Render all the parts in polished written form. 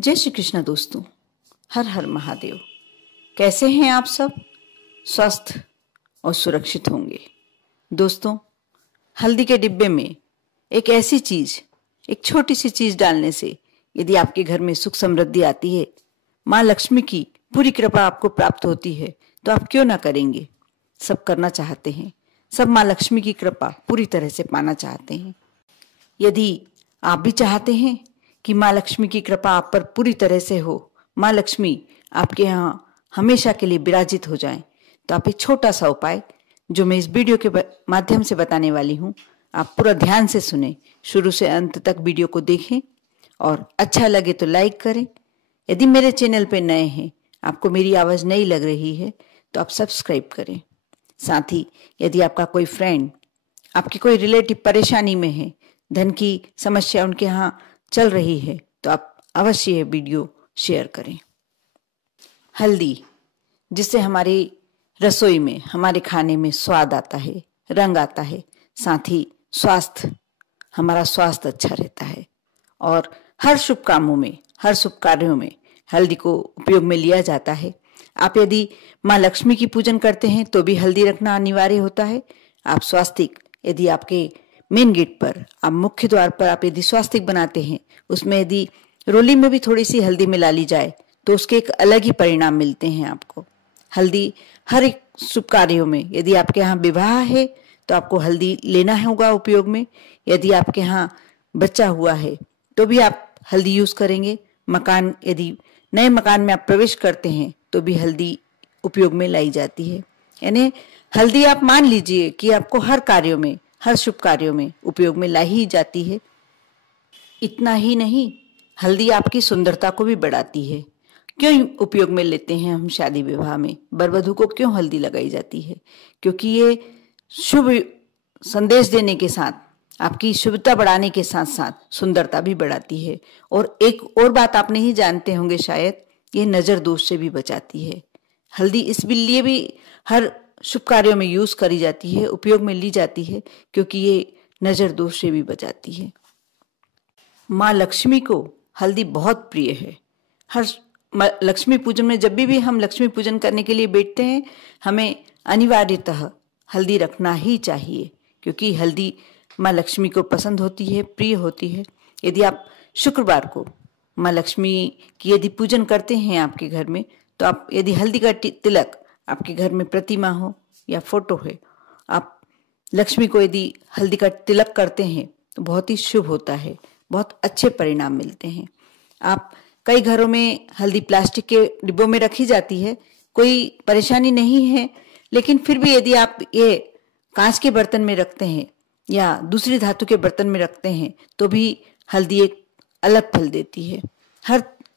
जय श्री कृष्ण दोस्तों। हर हर महादेव। कैसे हैं आप सब? स्वस्थ और सुरक्षित होंगे। दोस्तों, हल्दी के डिब्बे में एक ऐसी चीज, एक छोटी सी चीज डालने से यदि आपके घर में सुख समृद्धि आती है, माँ लक्ष्मी की पूरी कृपा आपको प्राप्त होती है, तो आप क्यों ना करेंगे? सब करना चाहते हैं, सब माँ लक्ष्मी की कृपा पूरी तरह से पाना चाहते हैं। यदि आप भी चाहते हैं कि माँ लक्ष्मी की कृपा आप पर पूरी तरह से हो, माँ लक्ष्मी आपके यहाँ हमेशा के लिए विराजित हो जाएं, तो आप एक छोटा सा उपाय जो मैं इस वीडियो के माध्यम से बताने वाली हूँ, आप पूरा ध्यान से सुने, शुरू से अंत तक वीडियो को देखें और अच्छा लगे तो लाइक करें। यदि मेरे चैनल पे नए हैं, आपको मेरी आवाज़ नई लग रही है, तो आप सब्सक्राइब करें। साथ ही यदि आपका कोई फ्रेंड, आपकी कोई रिलेटिव परेशानी में है, धन की समस्या उनके यहाँ चल रही है, तो आप अवश्य यह वीडियो शेयर करें। हल्दी, जिससे हमारी रसोई में, हमारे खाने में स्वाद आता है, रंग आता है, साथ ही हमारा स्वास्थ्य अच्छा रहता है और हर शुभ कामों में, हर शुभ कार्यों में हल्दी को उपयोग में लिया जाता है। आप यदि माँ लक्ष्मी की पूजन करते हैं तो भी हल्दी रखना अनिवार्य होता है। आप स्वास्तिक, यदि आपके मेन गेट पर, आप मुख्य द्वार पर आप यदि स्वास्तिक बनाते हैं, उसमें यदि रोली में भी थोड़ी सी हल्दी मिला ली जाए तो उसके एक अलग ही परिणाम मिलते हैं आपको। हल्दी हर एक शुभ कार्यों में, यदि आपके यहाँ विवाह है तो आपको हल्दी लेना होगा उपयोग में। यदि आपके यहाँ बच्चा हुआ है तो भी आप हल्दी यूज करेंगे। मकान, यदि नए मकान में आप प्रवेश करते हैं तो भी हल्दी उपयोग में लाई जाती है। यानी हल्दी आप मान लीजिए कि आपको हर कार्यों में, हर शुभ कार्यों में उपयोग में लाई ही जाती है। इतना ही नहीं, हल्दी आपकी सुंदरता को भी बढ़ाती है। क्यों उपयोग में लेते हैं हम शादी विवाह में? वर वधू को क्यों हल्दी लगाई जाती है? क्योंकि ये शुभ संदेश देने के साथ, आपकी शुभता बढ़ाने के साथ साथ सुंदरता भी बढ़ाती है। और एक और बात आप नहीं जानते होंगे शायद, ये नजर दोष से भी बचाती है। हल्दी इस लिए भी हर शुभ कार्यों में यूज करी जाती है, उपयोग में ली जाती है, क्योंकि ये नजर दोष से भी बचाती है। माँ लक्ष्मी को हल्दी बहुत प्रिय है। हर लक्ष्मी पूजन में, जब भी हम लक्ष्मी पूजन करने के लिए बैठते हैं, हमें अनिवार्यतः हल्दी रखना ही चाहिए, क्योंकि हल्दी माँ लक्ष्मी को पसंद होती है, प्रिय होती है। यदि आप शुक्रवार को माँ लक्ष्मी की यदि पूजन करते हैं आपके घर में, तो आप यदि हल्दी का तिलक, आपके घर में प्रतिमा हो या फोटो है, आप लक्ष्मी को यदि हल्दी का तिलक करते हैं तो बहुत ही शुभ होता है, बहुत अच्छे परिणाम मिलते हैं। आप कई घरों में हल्दी प्लास्टिक के डिब्बों में रखी जाती है, कोई परेशानी नहीं है, लेकिन फिर भी यदि आप ये कांच के बर्तन में रखते हैं या दूसरी धातु के बर्तन में रखते हैं तो भी हल्दी एक अलग फल देती है।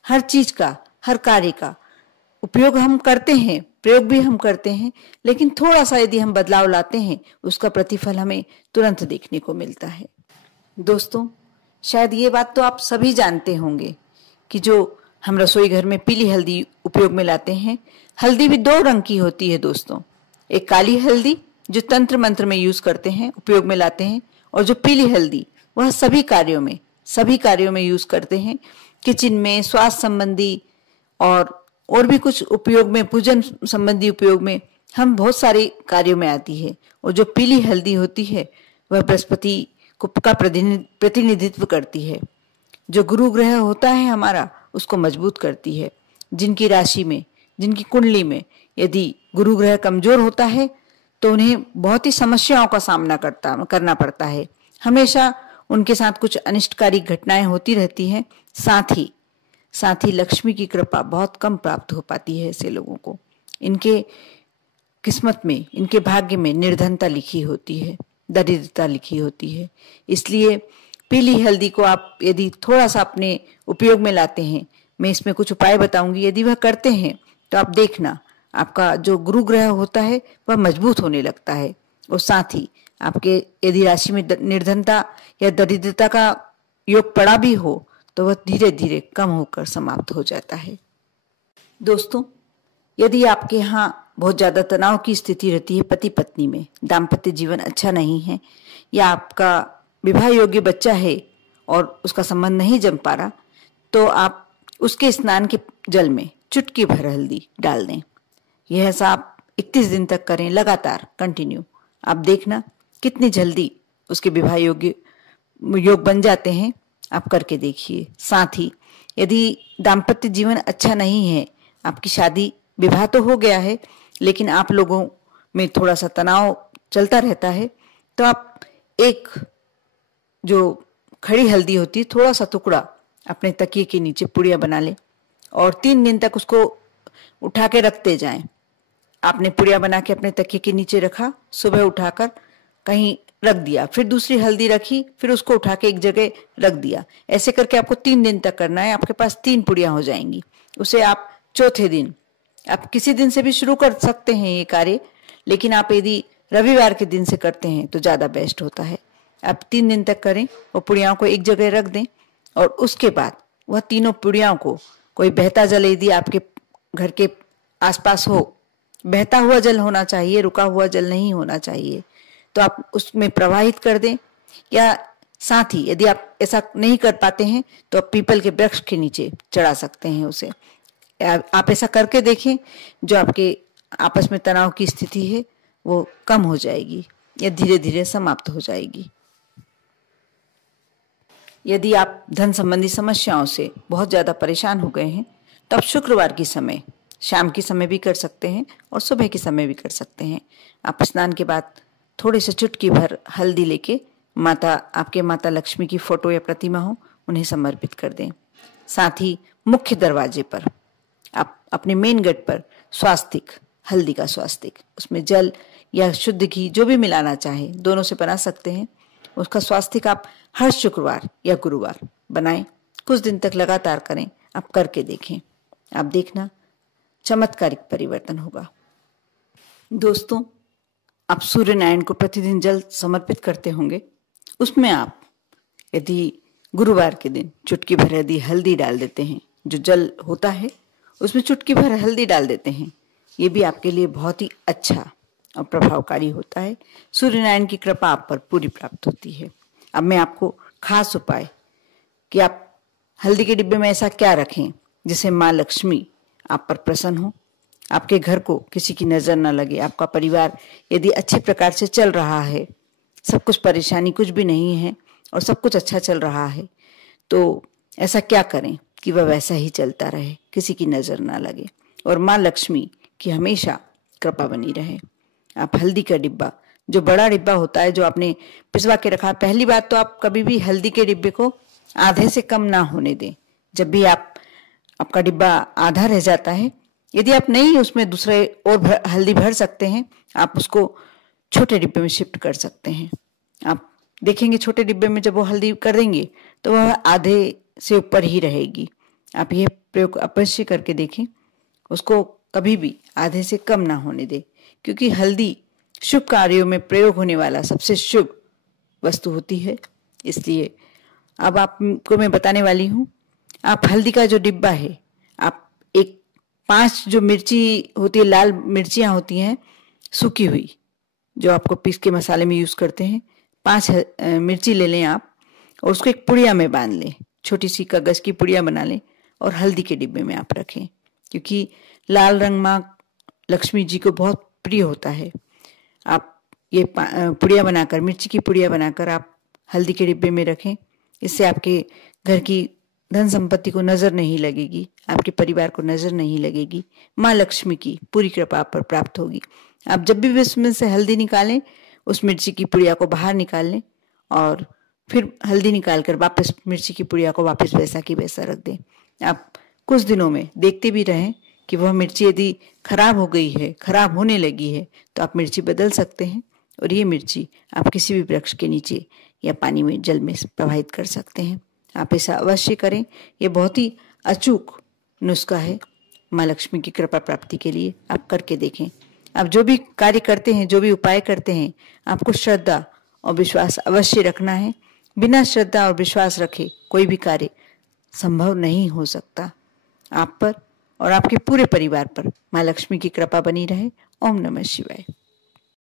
हर चीज का, हर कार्य का उपयोग हम करते हैं, प्रयोग भी हम करते हैं, लेकिन थोड़ा सा यदि हम बदलाव लाते हैं, उसका प्रतिफल हमें तुरंत देखने को मिलता है। दोस्तों, शायद ये बात तो आप सभी जानते होंगे कि जो हम रसोई घर में पीली हल्दी उपयोग में लाते हैं, हल्दी भी दो रंग की होती है दोस्तों। एक काली हल्दी जो तंत्र मंत्र में यूज करते हैं, उपयोग में लाते हैं, और जो पीली हल्दी वह सभी कार्यों में यूज करते हैं। किचन में, स्वास्थ्य संबंधी और भी कुछ उपयोग में, पूजन संबंधी उपयोग में, हम बहुत सारे कार्यों में आती है। और जो पीली हल्दी होती है वह बृहस्पति का प्रतिनिधित्व करती है। जो गुरु ग्रह होता है हमारा, उसको मजबूत करती है। जिनकी राशि में, जिनकी कुंडली में यदि गुरु ग्रह कमजोर होता है तो उन्हें बहुत ही समस्याओं का सामना करना पड़ता है। हमेशा उनके साथ कुछ अनिष्टकारी घटनाएं होती रहती हैं। साथ ही लक्ष्मी की कृपा बहुत कम प्राप्त हो पाती है ऐसे लोगों को। इनके किस्मत में, इनके भाग्य में निर्धनता लिखी होती है, दरिद्रता लिखी होती है। इसलिए पीली हल्दी को आप यदि थोड़ा सा अपने उपयोग में लाते हैं, मैं इसमें कुछ उपाय बताऊंगी, यदि वह करते हैं तो आप देखना, आपका जो गुरु ग्रह होता है वह मजबूत होने लगता है। और साथ ही आपके यदि राशि में निर्धनता या दरिद्रता का योग पड़ा भी हो तो वह धीरे धीरे कम होकर समाप्त हो जाता है। दोस्तों, यदि आपके यहाँ बहुत ज्यादा तनाव की स्थिति रहती है पति पत्नी में, दाम्पत्य जीवन अच्छा नहीं है, या आपका विवाह योग्य बच्चा है और उसका संबंध नहीं जम पा रहा, तो आप उसके स्नान के जल में चुटकी भर हल्दी डाल दें। यह ऐसा आप 31 दिन तक करें, लगातार कंटिन्यू। आप देखना कितनी जल्दी उसके विवाह योग बन जाते हैं। आप करके देखिए। साथ ही यदि दाम्पत्य जीवन अच्छा नहीं है, आपकी शादी विवाह तो हो गया है लेकिन आप लोगों में थोड़ा सा तनाव चलता रहता है, तो आप एक जो खड़ी हल्दी होती है थोड़ा सा टुकड़ा अपने तकिए के नीचे पुड़िया बना लें और 3 दिन तक उसको उठा के रखते जाएं। आपने पुड़िया बना के अपने तकिए के नीचे रखा, सुबह उठाकर कहीं रख दिया, फिर दूसरी हल्दी रखी, फिर उसको उठा के एक जगह रख दिया। ऐसे करके आपको 3 दिन तक करना है। आपके पास 3 पुड़िया हो जाएंगी। उसे आप चौथे दिन, आप किसी दिन से भी शुरू कर सकते हैं ये कार्य, लेकिन आप यदि रविवार के दिन से करते हैं तो ज्यादा बेस्ट होता है। आप 3 दिन तक करें और पुड़ियाओं को एक जगह रख दें और उसके बाद वह तीनों पुड़ियाओं को कोई बहता जल यदि आपके घर के आसपास हो, बहता हुआ जल होना चाहिए, रुका हुआ जल नहीं होना चाहिए, तो आप उसमें प्रवाहित कर दें। या साथ ही यदि आप ऐसा नहीं कर पाते हैं तो आप पीपल के वृक्ष के नीचे चढ़ा सकते हैं उसे। आप ऐसा करके देखें, जो आपके आपस में तनाव की स्थिति है वो कम हो जाएगी या धीरे धीरे समाप्त हो जाएगी। यदि आप धन संबंधी समस्याओं से बहुत ज्यादा परेशान हो गए हैं तो आप शुक्रवार की समय, शाम के समय भी कर सकते हैं और सुबह के समय भी कर सकते हैं। आप स्नान के बाद थोड़े से चुटकी भर हल्दी लेके आपके माता लक्ष्मी की फोटो या प्रतिमा हो, उन्हें समर्पित कर दें। साथ ही मुख्य दरवाजे पर आप अपने मेन गेट पर स्वास्तिक, हल्दी का स्वास्तिक, उसमें जल या शुद्ध घी जो भी मिलाना चाहे, दोनों से बना सकते हैं, उसका स्वास्तिक आप हर शुक्रवार या गुरुवार बनाएं। कुछ दिन तक लगातार करें। आप करके देखें। आप देखना चमत्कारिक परिवर्तन होगा। दोस्तों, आप सूर्य नारायण को प्रतिदिन जल समर्पित करते होंगे। उसमें आप यदि गुरुवार के दिन चुटकी भर यदि हल्दी डाल देते हैं, जो जल होता है उसमें चुटकी भर हल्दी डाल देते हैं, ये भी आपके लिए बहुत ही अच्छा और प्रभावकारी होता है। सूर्य नारायण की कृपा आप पर पूरी प्राप्त होती है। अब मैं आपको खास उपाय कि आप हल्दी के डिब्बे में ऐसा क्या रखें जिससे माँ लक्ष्मी आप पर प्रसन्न हो, आपके घर को किसी की नजर न लगे, आपका परिवार यदि अच्छे प्रकार से चल रहा है, सब कुछ परेशानी कुछ भी नहीं है और सब कुछ अच्छा चल रहा है, तो ऐसा क्या करें कि वह वैसा ही चलता रहे, किसी की नजर ना लगे और माँ लक्ष्मी की हमेशा कृपा बनी रहे। आप हल्दी का डिब्बा, जो बड़ा डिब्बा होता है जो आपने पिसवा के रखा, पहली बात तो आप कभी भी हल्दी के डिब्बे को आधे से कम ना होने दें। जब भी आपका डिब्बा आधा रह जाता है, यदि आप नहीं उसमें दूसरे और हल्दी भर सकते हैं, आप उसको छोटे डिब्बे में शिफ्ट कर सकते हैं। आप देखेंगे छोटे डिब्बे में जब वो हल्दी कर देंगे तो वह आधे से ऊपर ही रहेगी। आप यह प्रयोग अवश्य करके देखें, उसको कभी भी आधे से कम ना होने दें, क्योंकि हल्दी शुभ कार्यों में प्रयोग होने वाला सबसे शुभ वस्तु होती है। इसलिए अब आपको मैं बताने वाली हूँ, आप हल्दी का जो डिब्बा है, आप 5 जो मिर्ची होती है, लाल मिर्चियां होती हैं सूखी हुई, जो आपको पीस के मसाले में यूज करते हैं, 5 मिर्ची ले लें आप और उसको एक पुड़िया में बांध लें, छोटी सी कागज की पुड़िया बना लें और हल्दी के डिब्बे में आप रखें, क्योंकि लाल रंग माँ लक्ष्मी जी को बहुत प्रिय होता है। आप ये पुड़िया बनाकर, मिर्ची की पुड़िया बनाकर आप हल्दी के डिब्बे में रखें। इससे आपके घर की धन संपत्ति को नजर नहीं लगेगी, आपके परिवार को नजर नहीं लगेगी, माँ लक्ष्मी की पूरी कृपा आप पर प्राप्त होगी। आप जब भी उसमें से हल्दी निकालें, उस मिर्ची की पुड़िया को बाहर निकाल लें और फिर हल्दी निकालकर वापस मिर्ची की पुड़िया को वापस वैसा की वैसा रख दें। आप कुछ दिनों में देखते भी रहें कि वह मिर्ची यदि खराब हो गई है, खराब होने लगी है, तो आप मिर्ची बदल सकते हैं और ये मिर्ची आप किसी भी वृक्ष के नीचे या पानी में, जल में प्रवाहित कर सकते हैं। आप ऐसा अवश्य करें। ये बहुत ही अचूक नुस्खा है माँ लक्ष्मी की कृपा प्राप्ति के लिए। आप करके देखें। आप जो भी कार्य करते हैं, जो भी उपाय करते हैं, आपको श्रद्धा और विश्वास अवश्य रखना है। बिना श्रद्धा और विश्वास रखे कोई भी कार्य संभव नहीं हो सकता। आप पर और आपके पूरे परिवार पर माँ लक्ष्मी की कृपा बनी रहे। ओम नमः शिवाय।